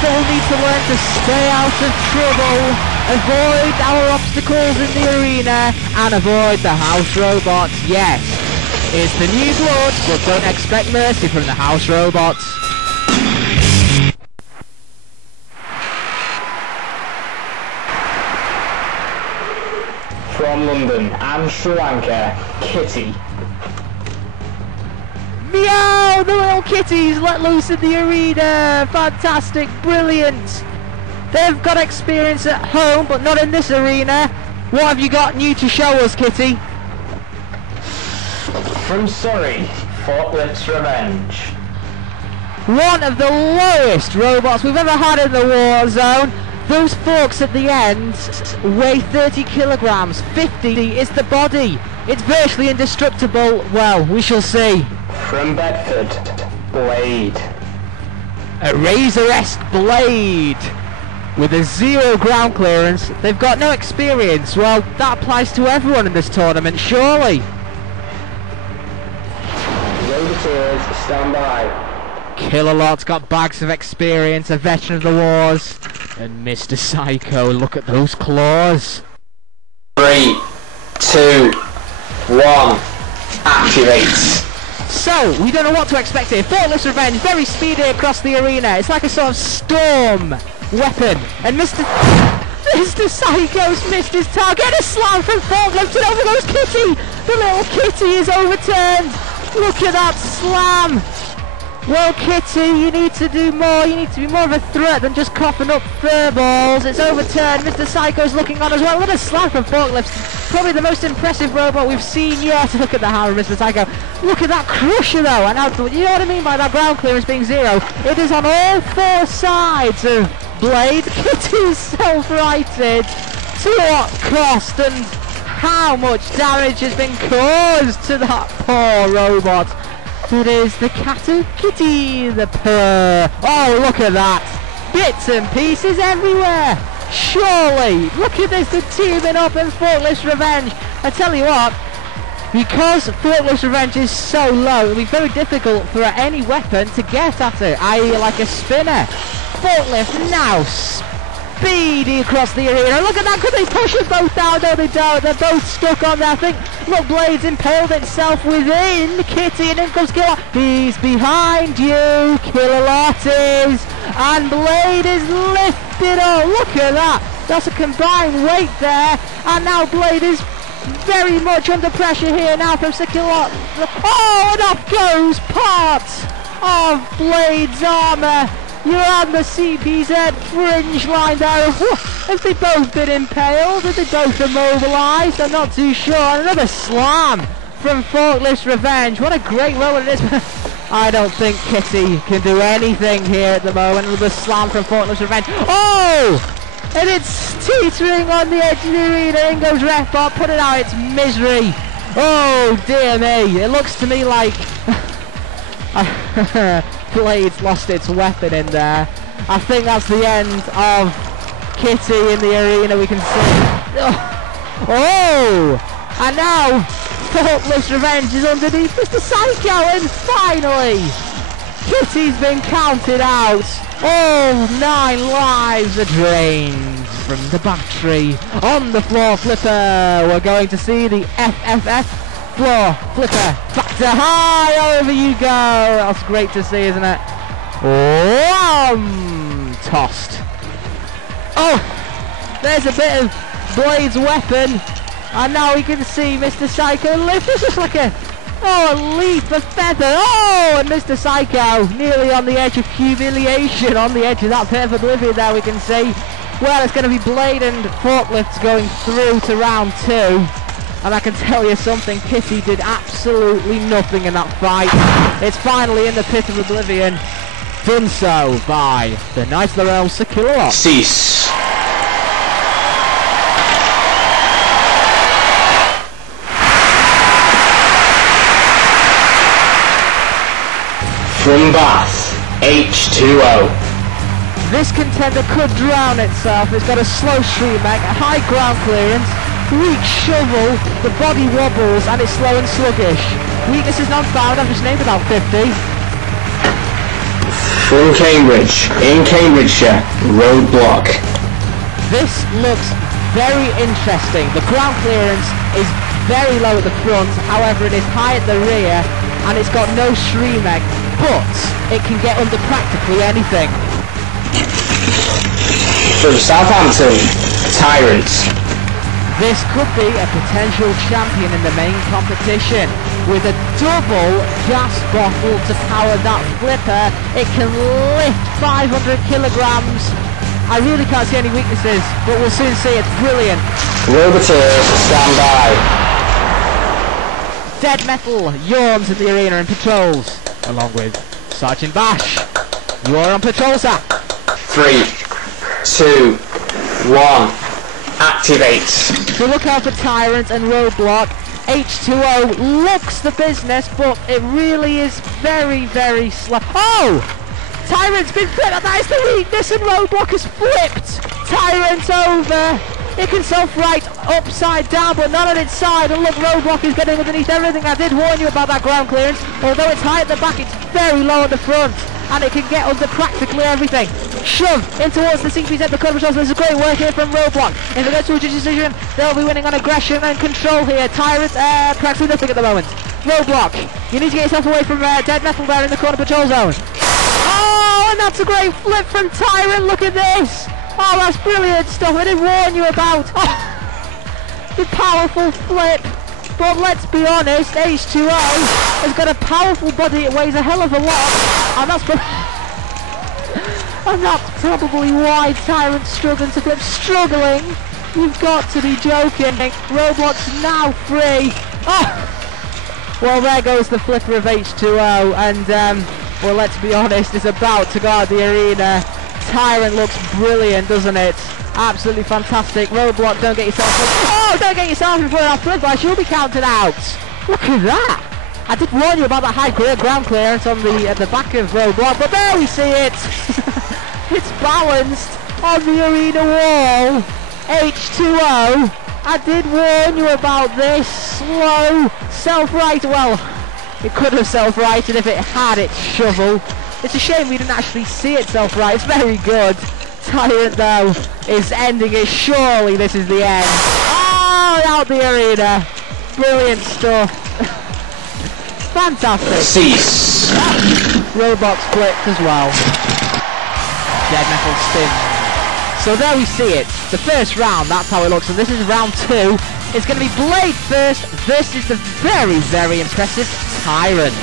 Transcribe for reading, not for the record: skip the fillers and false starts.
still need to learn to stay out of trouble, avoid our obstacles in the arena, and avoid the house robots. Yes, it's the new blood, but don't expect mercy from the house robots. From London and Sri Lanka, Kitty. Meow! The little kitties let loose in the arena! Fantastic, brilliant! They've got experience at home, but not in this arena. What have you got new to show us, Kitty? From Surrey, Forklift's Revenge. One of the lowest robots we've ever had in the war zone. Those forks at the end weigh 30 kilograms. 50 is the body. It's virtually indestructible. Well, we shall see. From Bedford, Blade. A razor-esque blade with a 0 ground clearance. They've got no experience. Well, that applies to everyone in this tournament, surely. Roboteers, stand by. Killalot's got bags of experience, a veteran of the wars. And Mr. Psycho, look at those claws. 3, 2, 1, activate. So, we don't know what to expect here. Forklift's Revenge, very speedy across the arena. It's like a sort of storm weapon. And Mr. Psycho's missed his target. A slam from Forklift and over goes Kitty. The little Kitty is overturned. Look at that slam. Well, Kitty, you need to do more. You need to be more of a threat than just coughing up furballs. It's overturned. Mr. Psycho's looking on as well. What a slam from Forklift. Probably the most impressive robot we've seen yet. Look at the hammer, Mr. Psycho. Look at that crusher, though. And how, you know what I mean by that ground clearance being 0? It is on all 4 sides of Blade. Kitty's self-righted. To what cost and how much damage has been caused to that poor robot? It is the cat of Kitty, the purr. Oh, look at that. Bits and pieces everywhere. Surely. Look at this, they're teaming up in Forklift's Revenge. I tell you what, because Forklift's Revenge is so low, it'll be very difficult for any weapon to get at it, i.e. like a spinner. Forklift now speedy across the arena. Look at that, could they push them both down? No, they don't. They're both stuck on there. I think, look, Blade's impaled itself within Kitty, and in comes Killalot. He's behind you, Killalot is, and Blade is lifted up. Look at that. That's a combined weight there, and now Blade is very much under pressure here now from Killalot. Oh, and off goes part of Blade's armour. You're on the CPZ fringe line there. Have they both been impaled? Have they both immobilised? I'm not too sure. Another slam from Forklift's Revenge. What a great moment it is. I don't think Kitty can do anything here at the moment. Another slam from Forklift's Revenge. Oh! And it's teetering on the edge of the arena. In goes Refbot, put it out its misery. Oh dear me. It looks to me like Blade's lost its weapon in there. I think that's the end of Kitty in the arena, we can see. Oh! And now Forklift's Revenge is underneath Mr. Psycho, and finally Kitty's been counted out. All 9 lives are drained from the battery. On the floor flipper, we're going to see the FFF floor flipper factor high. Over you go. That's great to see, isn't it? Tossed. Oh, there's a bit of Blade's weapon, and now we can see Mr. Psycho lift. It's just like a leap of feather. Oh, and Mr. Psycho nearly on the edge of humiliation, on the edge of that pit of oblivion there, we can see. Well, it's going to be Blade and Forklifts going through to round 2. And I can tell you something, Kitty did absolutely nothing in that fight. It's finally in the pit of oblivion. Done so by the Knights of the Realm, Killalot. Cease. From Bath, H2O. This contender could drown itself. It's got a slow street mech, a high ground clearance, weak shovel, the body wobbles, and it's slow and sluggish. Weakness is not found, I've just named about 50. from Cambridge, in Cambridgeshire, roadblock. This looks very interesting. The ground clearance is very low at the front, however it is high at the rear, and it's got no streamer, but it can get under practically anything. From Southampton, Tyrants. This could be a potential champion in the main competition. With a double gas bottle to power that flipper, it can lift 500 kilograms. I really can't see any weaknesses, but we'll soon see. It's brilliant. Roboteurs, stand by. Dead Metal yawns in the arena and patrols, along with Sergeant Bash. You are on patrol, sir. 3, 2, 1, activate. So look out for Tyrant and Roadblock. H2O looks the business, but it really is very, very slow. Oh! Tyrant's been flipped. That is the weakness, and Roadblock has flipped. Tyrant over. It can self-right upside down, but not on its side. And look, Roadblock is getting underneath everything. I did warn you about that ground clearance. Although it's high at the back, it's very low at the front, and it can get under practically everything. Shove in towards the CPZ, the coverage. There's a great work here from Roadblock. If it goes to a judge's decision, they'll be winning on aggression and control here. Tyrant, practically nothing at the moment. Roadblock, you need to get yourself away from Dead Metal there in the corner patrol zone. Oh, and that's a great flip from Tyrant. Look at this. Oh, that's brilliant stuff. I did warn you about. Oh, the powerful flip. But let's be honest, H2O has got a powerful body. It weighs a hell of a lot, and that's probably why Tyrant's struggling to flip. Struggling? You've got to be joking. Roadblock's now free. Oh! Well, there goes the flipper of H2O, and, well, let's be honest, it's about to guard the arena. Tyrant looks brilliant, doesn't it? Absolutely fantastic. Roadblock, don't get yourself... Oh, don't get yourself before that flip by. She'll be counted out. Look at that. I did warn you about that high ground clearance on at the back of Roadblock, but there we see it. It's balanced on the arena wall. H2O. I did warn you about this. Slow self-right. Well, it could have self-righted if it had its shovel. It's a shame we didn't actually see it self-right. It's very good. Tyrant, though, is ending it. Surely this is the end. Oh, out the arena. Brilliant stuff. Fantastic. Cease. Robots flipped as well. Dead Metal spin. So there we see it. The first round, that's how it looks. And this is round 2. It's going to be Blade first. This is the very, very impressive Tyrant.